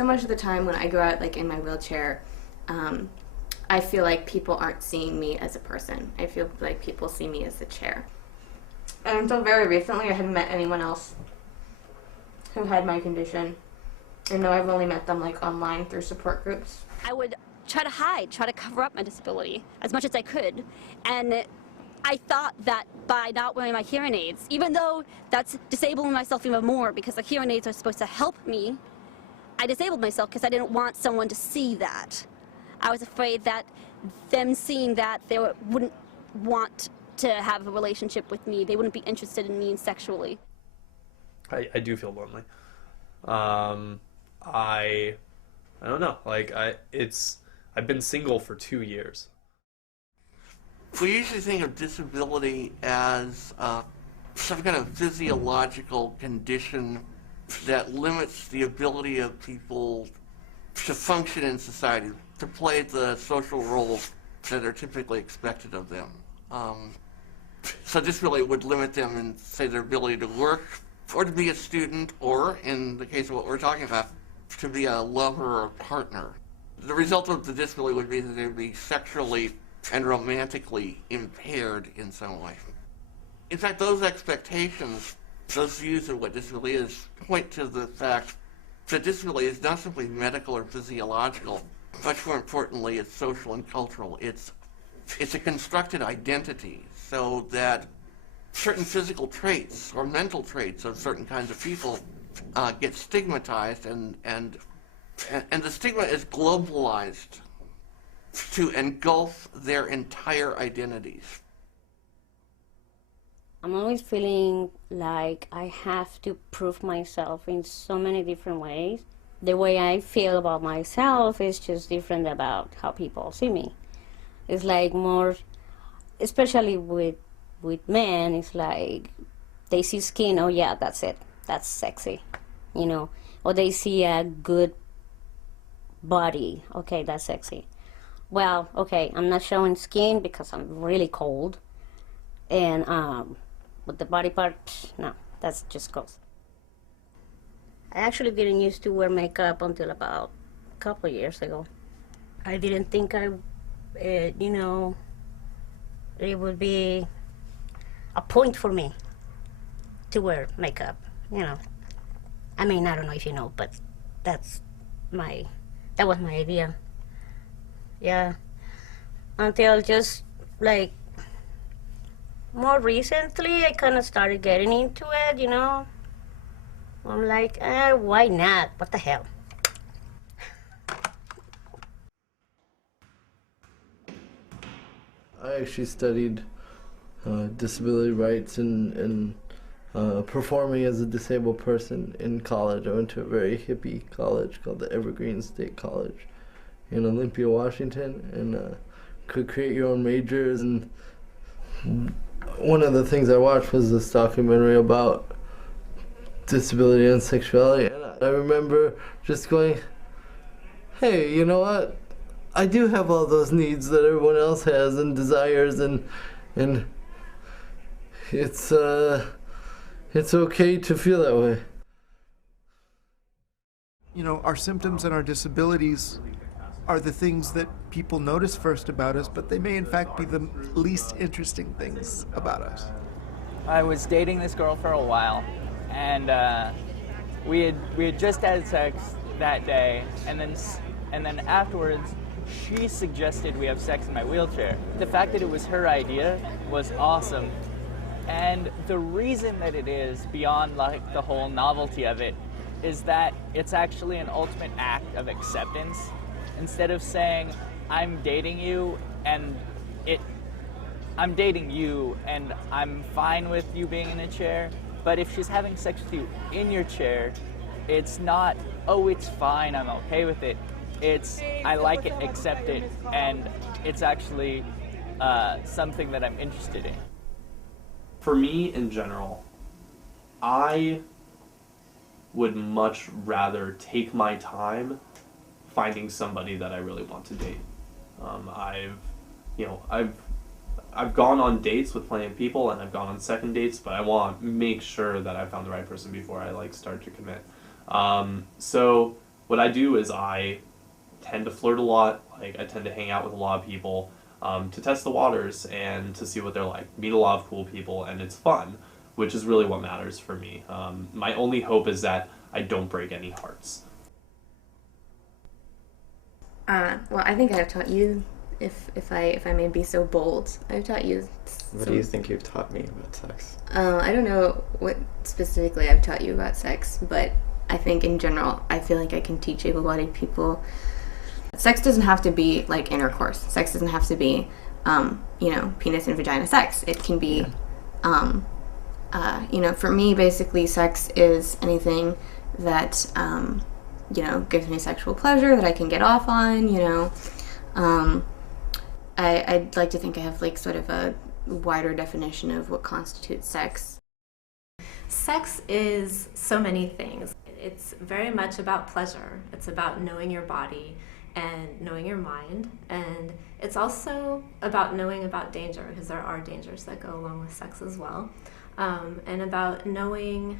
so much of the time when I go out like in my wheelchair, I feel like people aren't seeing me as a person. I feel like people see me as a chair. And until very recently, I hadn't met anyone else who had my condition. And no, I've only met them like online through support groups. I would try to cover up my disability as much as I could. And I thought that by not wearing my hearing aids, even though that's disabling myself even more because the hearing aids are supposed to help me, I disabled myself because I didn't want someone to see that. I was afraid that them seeing that, they wouldn't want to have a relationship with me. They wouldn't be interested in me sexually. I do feel lonely. I don't know. Like I've been single for 2 years. We usually think of disability as some kind of physiological condition that limits the ability of people to function in society, to play the social roles that are typically expected of them. So disability would limit them in, say, their ability to work, or to be a student, or, in the case of what we're talking about, to be a lover or a partner. The result of the disability would be that they would be sexually and romantically impaired in some way. In fact, those expectations, those views of what disability is, point to the fact that disability is not simply medical or physiological. Much more importantly, it's social and cultural. It's a constructed identity, so that certain physical traits or mental traits of certain kinds of people get stigmatized, and the stigma is globalized to engulf their entire identities. I'm always feeling like I have to prove myself in so many different ways. The way I feel about myself is just different about how people see me. It's like more, especially with men, it's like they see skin, oh yeah, that's it, that's sexy, you know, or they see a good body, okay, that's sexy. Well, okay, I'm not showing skin because I'm really cold, and with the body part, no, that's just gross. I actually didn't used to wear makeup until about a couple of years ago. I didn't think you know, it would be a point for me to wear makeup, you know. I mean, I don't know if you know, but that was my idea. Yeah, until just like more recently, I kind of started getting into it, you know. I'm like, why not? What the hell? I actually studied disability rights and performing as a disabled person in college. I went to a very hippie college called the Evergreen State College in Olympia, Washington, and could create your own majors. And one of the things I watched was this documentary about disability and sexuality, and I remember just going, hey, you know what? I do have all those needs that everyone else has and desires, and it's okay to feel that way. You know, our symptoms and our disabilities are the things that people notice first about us, but they may in fact be the least interesting things about us. I was dating this girl for a while, and we had just had sex that day, and then afterwards she suggested we have sex in my wheelchair. The fact that it was her idea was awesome, and the reason that it is, beyond like the whole novelty of it, is that it's actually an ultimate act of acceptance. Instead of saying, I'm dating you and I'm fine with you being in a chair, but if she's having sex with you in your chair, it's not, oh, it's fine, I'm okay with it. It's, I like it, accept it, and it's actually something that I'm interested in. For me, in general, I would much rather take my time finding somebody that I really want to date. I've gone on dates with plenty of people, and I've gone on second dates, but I want to make sure that I found the right person before I start to commit. So what I do is I tend to flirt a lot. Like, I tend to hang out with a lot of people to test the waters and to see what they're like. Meet a lot of cool people, and it's fun, which is really what matters for me. My only hope is that I don't break any hearts. Well, I think I've taught you, if I may be so bold, I've taught you. What do you think you've taught me about sex? I don't know what specifically I've taught you about sex, but I think in general, I feel like I can teach able-bodied people. Sex doesn't have to be like intercourse. Sex doesn't have to be, penis and vagina sex. It can be, for me, basically, sex is anything that, gives me sexual pleasure that I can get off on, I'd like to think I have like sort of a wider definition of what constitutes sex. Sex is so many things. It's very much about pleasure. It's about knowing your body and knowing your mind. And it's also about knowing about danger, because there are dangers that go along with sex as well. And about knowing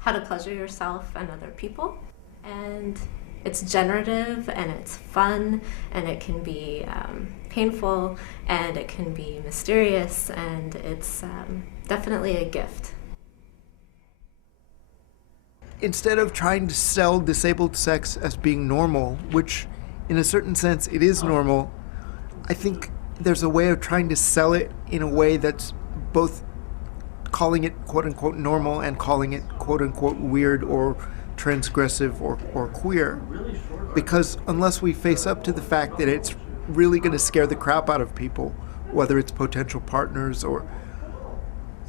how to pleasure yourself and other people. And it's generative, and it's fun, and it can be painful, and it can be mysterious, and it's definitely a gift. Instead of trying to sell disabled sex as being normal, which in a certain sense it is normal, I think there's a way of trying to sell it in a way that's both calling it quote-unquote normal and calling it quote-unquote weird or transgressive or queer. Because unless we face up to the fact that it's really going to scare the crap out of people, whether it's potential partners or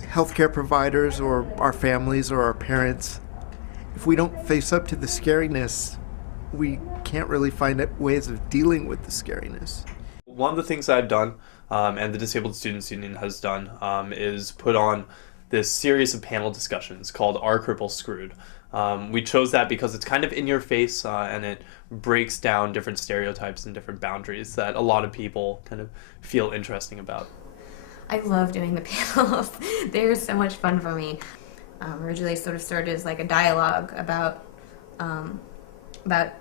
healthcare providers or our families or our parents, if we don't face up to the scariness, we can't really find ways of dealing with the scariness. One of the things that I've done, and the Disabled Students Union has done, is put on this series of panel discussions called Are Cripples Screwed? We chose that because it's kind of in your face, and it breaks down different stereotypes and different boundaries that a lot of people kind of feel interesting about. I love doing the panels. They're so much fun for me. Originally sort of started as like a dialogue about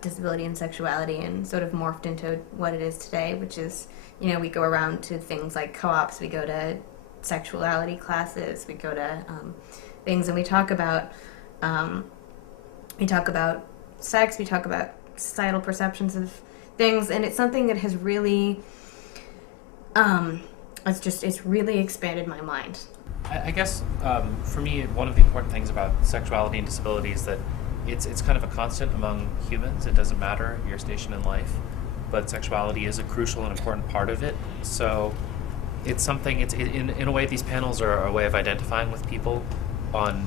disability and sexuality, and sort of morphed into what it is today, which is, we go around to things like co-ops, we go to sexuality classes, we go to things, and we talk about sex, we talk about societal perceptions of things, and it's something that has really it's really expanded my mind. I guess for me, one of the important things about sexuality and disability is that it's kind of a constant among humans. It doesn't matter your station in life, but sexuality is a crucial and important part of it. So it's something, in a way, these panels are a way of identifying with people on,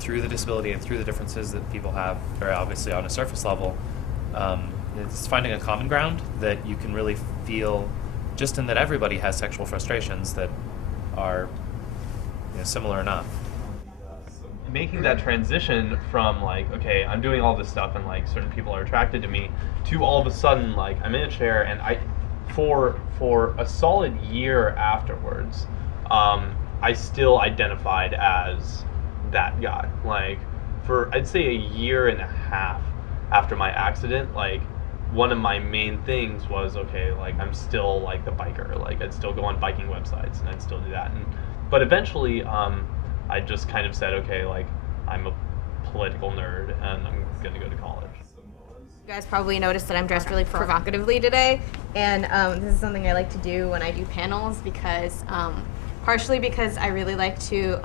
through the disability and through the differences that people have, very obviously on a surface level. It's finding a common ground that you can really feel, just in that everybody has sexual frustrations that are similar enough. Making that transition from like, okay, I'm doing all this stuff and like certain people are attracted to me, to all of a sudden like I'm in a chair and for a solid year afterwards, I still identified as that guy. Like for I'd say a year and a half after my accident, like one of my main things was, okay, like I'm still like the biker, like I'd still go on biking websites and I'd still do that. But eventually, I just kind of said, okay, like, I'm a political nerd, and I'm going to go to college. You guys probably noticed that I'm dressed really provocatively today, and this is something I like to do when I do panels, because, partially because I really like to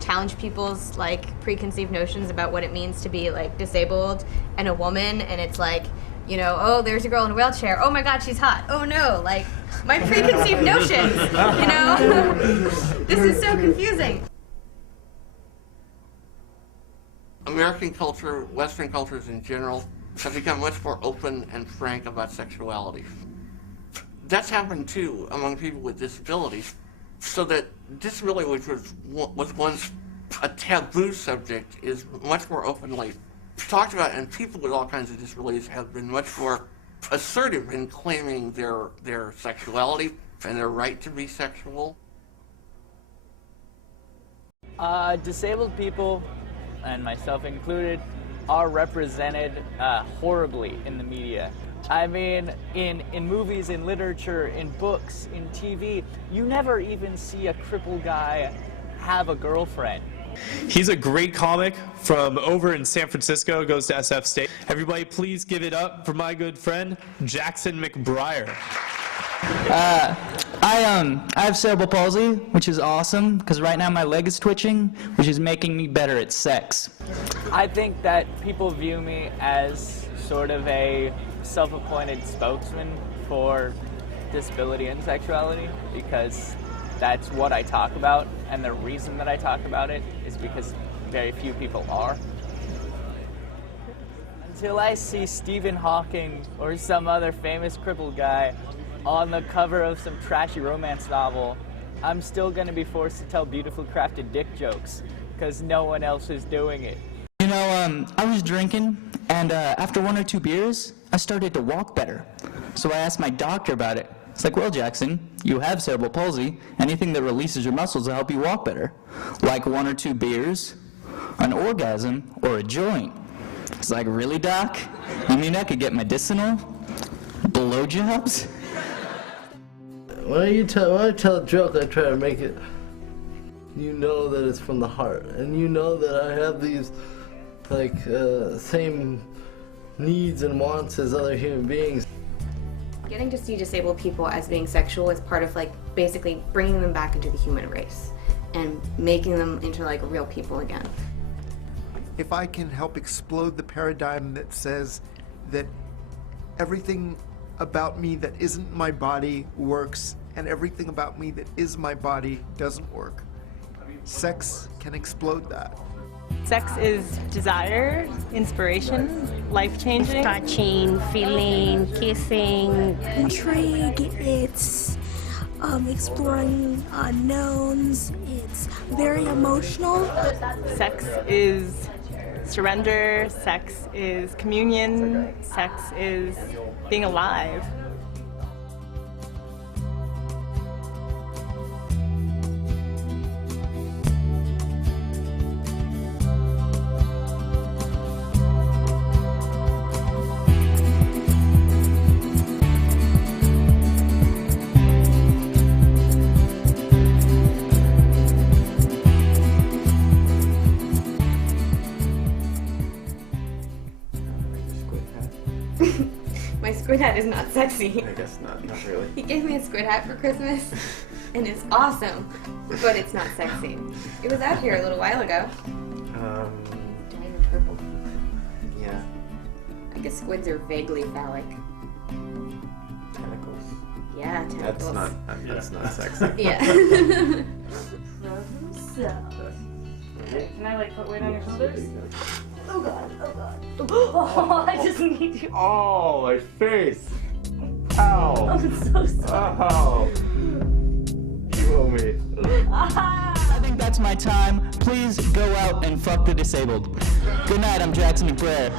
challenge people's, like, preconceived notions about what it means to be, like, disabled and a woman, and it's like, oh, there's a girl in a wheelchair. Oh my God, she's hot. Oh no, like, my preconceived notions, This is so confusing. American culture, Western cultures in general, have become much more open and frank about sexuality. That's happened too among people with disabilities, so that disability, which was once a taboo subject, is much more openly talked about, and people with all kinds of disabilities have been much more assertive in claiming their sexuality and their right to be sexual. Disabled people, and myself included, are represented horribly in the media. I mean, in movies, in literature, in books, in TV, you never even see a crippled guy have a girlfriend. He's a great comic from over in San Francisco, goes to SF State. Everybody please give it up for my good friend, Jackson McBriar. I have cerebral palsy, which is awesome, because right now my leg is twitching, which is making me better at sex. I think that people view me as sort of a self-appointed spokesman for disability and sexuality, because that's what I talk about, and the reason that I talk about it is because very few people are. Until I see Stephen Hawking or some other famous crippled guy on the cover of some trashy romance novel, I'm still going to be forced to tell beautifully crafted dick jokes, because no one else is doing it. You know, I was drinking, and after 1 or 2 beers, I started to walk better. So I asked my doctor about it. It's like, well, Jackson, you have cerebral palsy. Anything that releases your muscles will help you walk better. Like 1 or 2 beers, an orgasm, or a joint. It's like, really, Doc? You mean I could get medicinal? Blowjobs? When I tell a joke, I try to make it, you know that it's from the heart. And you know that I have these, like, same needs and wants as other human beings. Getting to see disabled people as being sexual is part of like basically bringing them back into the human race and making them into like real people again. If I can help explode the paradigm that says that everything about me that isn't my body works and everything about me that is my body doesn't work, sex can explode that. Sex is desire, inspiration, life-changing. Touching, feeling, kissing. Intrigue, it's exploring unknowns, it's very emotional. Sex is surrender, sex is communion, sex is being alive. My squid hat is not sexy. I guess not really. He gave me a squid hat for Christmas, and it's awesome, but it's not sexy. It was out here a little while ago. Diamond purple. Yeah. I guess squids are vaguely phallic. Tentacles. Yeah, tentacles. That's not sexy. Yeah. Okay, can I like put weight on your shoulders? Oh god, oh god. Oh, I just need you. Oh, my face! Ow! I'm so sorry. Oh! You owe me. I think that's my time. Please go out and fuck the disabled. Good night, I'm Jackson McBrayer.